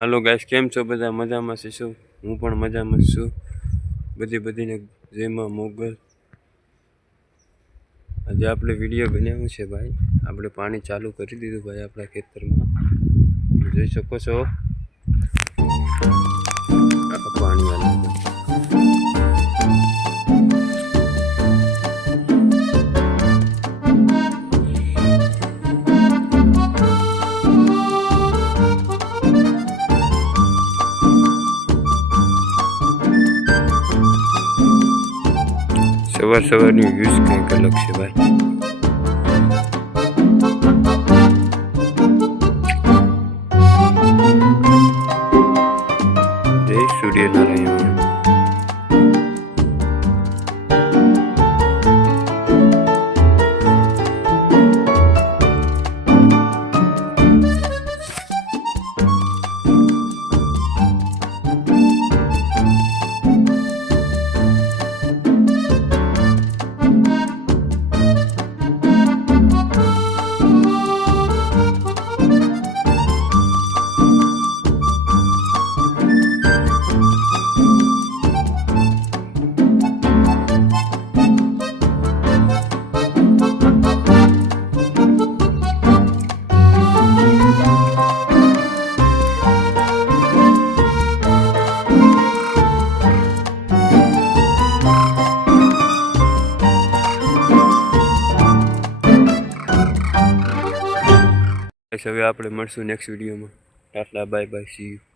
Hello guys, केम छो बधा मजामां छो? हूँ पण मजामां छुं। બધીને જય માં મોગલ। આજે આપણે વિડીયો બનાવ્યો છે ભાઈ। આપણે પાણી ચાલુ કરી દીધું ભાઈ આપણા ખેતરમાં। જોઈ શકો છો આ પાણી આલે સવારની વ્યૂઝ કંઈક અલગ છે ભાઈ। જય સૂર્યનારાયણ। હવે આપણે મળશું નેક્સ્ટ વિડીયોમાં। Tata bye bye, C you.